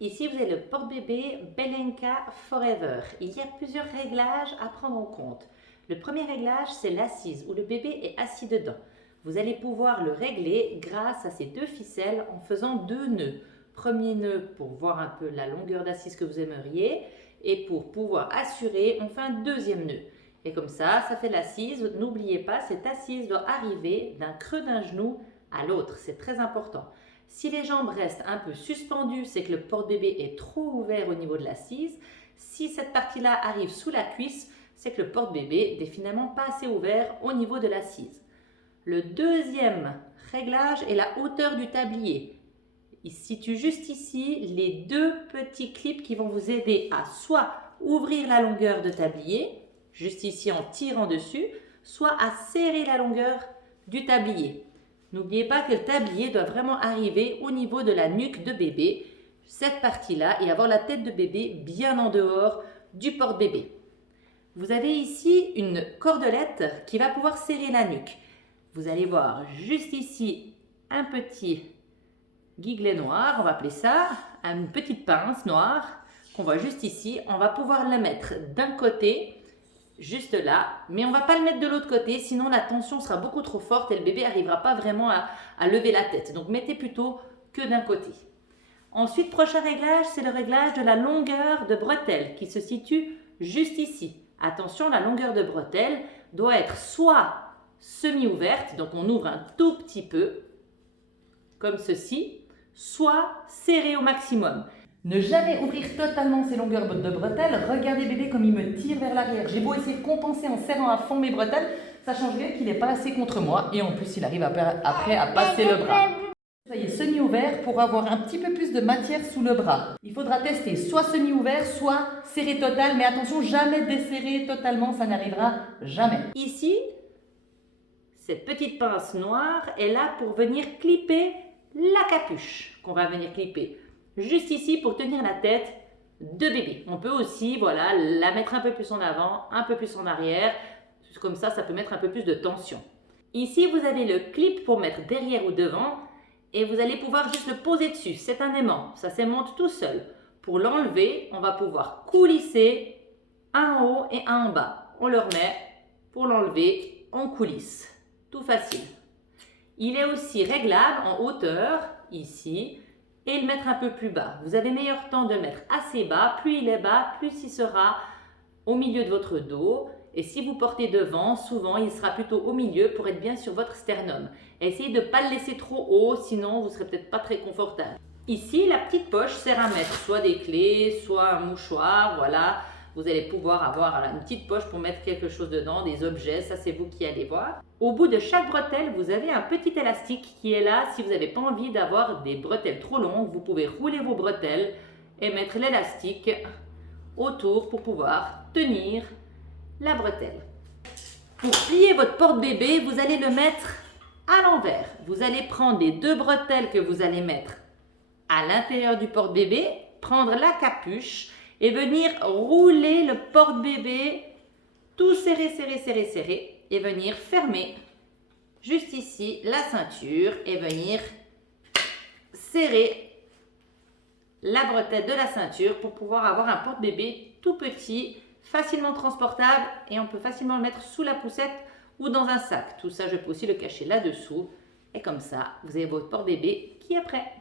Ici, vous avez le porte-bébé Belenka Forever. Il y a plusieurs réglages à prendre en compte. Le premier réglage, c'est l'assise, où le bébé est assis dedans. Vous allez pouvoir le régler grâce à ces deux ficelles en faisant deux nœuds. Premier nœud pour voir un peu la longueur d'assise que vous aimeriez, et pour pouvoir assurer, on fait un deuxième nœud. Et comme ça fait l'assise. N'oubliez pas, cette assise doit arriver d'un creux d'un genou à l'autre. C'est très important. Si les jambes restent un peu suspendues, c'est que le porte-bébé est trop ouvert au niveau de l'assise. Si cette partie-là arrive sous la cuisse, c'est que le porte-bébé n'est finalement pas assez ouvert au niveau de l'assise. Le deuxième réglage est la hauteur du tablier. Il se situe juste ici les deux petits clips qui vont vous aider à soit ouvrir la longueur de tablier, juste ici en tirant dessus, soit à serrer la longueur du tablier. N'oubliez pas que le tablier doit vraiment arriver au niveau de la nuque de bébé, cette partie-là, et avoir la tête de bébé bien en dehors du porte-bébé. Vous avez ici une cordelette qui va pouvoir serrer la nuque. Vous allez voir juste ici un petit guiglet noir, on va appeler ça, une petite pince noire qu'on voit juste ici. On va pouvoir la mettre d'un côté, juste là, mais on ne va pas le mettre de l'autre côté, sinon la tension sera beaucoup trop forte et le bébé n'arrivera pas vraiment à lever la tête. Donc mettez plutôt que d'un côté. Ensuite, prochain réglage, c'est le réglage de la longueur de bretelle qui se situe juste ici. Attention, la longueur de bretelle doit être soit semi-ouverte, donc on ouvre un tout petit peu, comme ceci, soit serrée au maximum. Ne jamais ouvrir totalement ces longueurs de bretelles. Regardez bébé comme il me tire vers l'arrière. J'ai beau essayer de compenser en serrant à fond mes bretelles, ça change rien qu'il n'est pas assez contre moi. Et en plus, il arrive après à passer le bras. Ça y est, semi-ouvert pour avoir un petit peu plus de matière sous le bras. Il faudra tester soit semi-ouvert, soit serré total. Mais attention, jamais desserrer totalement, ça n'arrivera jamais. Ici, cette petite pince noire est là pour venir clipper la capuche qu'on va venir clipper. Juste ici pour tenir la tête de bébé. On peut aussi voilà, la mettre un peu plus en avant, un peu plus en arrière. Comme ça peut mettre un peu plus de tension. Ici, vous avez le clip pour mettre derrière ou devant et vous allez pouvoir juste le poser dessus. C'est un aimant, ça s'aimante tout seul. Pour l'enlever, on va pouvoir coulisser un en haut et un en bas. On le remet, pour l'enlever, on coulisse. Tout facile. Il est aussi réglable en hauteur, ici, et le mettre un peu plus bas. Vous avez meilleur temps de mettre assez bas. Plus il est bas, plus il sera au milieu de votre dos. Et si vous portez devant, souvent il sera plutôt au milieu pour être bien sur votre sternum. Essayez de ne pas le laisser trop haut, sinon vous ne serez peut-être pas très confortable. Ici, la petite poche sert à mettre soit des clés, soit un mouchoir, voilà. Vous allez pouvoir avoir une petite poche pour mettre quelque chose dedans, des objets, ça c'est vous qui allez voir. Au bout de chaque bretelle, vous avez un petit élastique qui est là si vous n'avez pas envie d'avoir des bretelles trop longues. Vous pouvez rouler vos bretelles et mettre l'élastique autour pour pouvoir tenir la bretelle. Pour plier votre porte-bébé, vous allez le mettre à l'envers. Vous allez prendre les deux bretelles que vous allez mettre à l'intérieur du porte-bébé, prendre la capuche et venir rouler le porte-bébé tout serré, serré, serré, serré et venir fermer juste ici la ceinture et venir serrer la bretelle de la ceinture pour pouvoir avoir un porte-bébé tout petit, facilement transportable et on peut facilement le mettre sous la poussette ou dans un sac. Tout ça, je peux aussi le cacher là-dessous et comme ça, vous avez votre porte-bébé qui est prêt.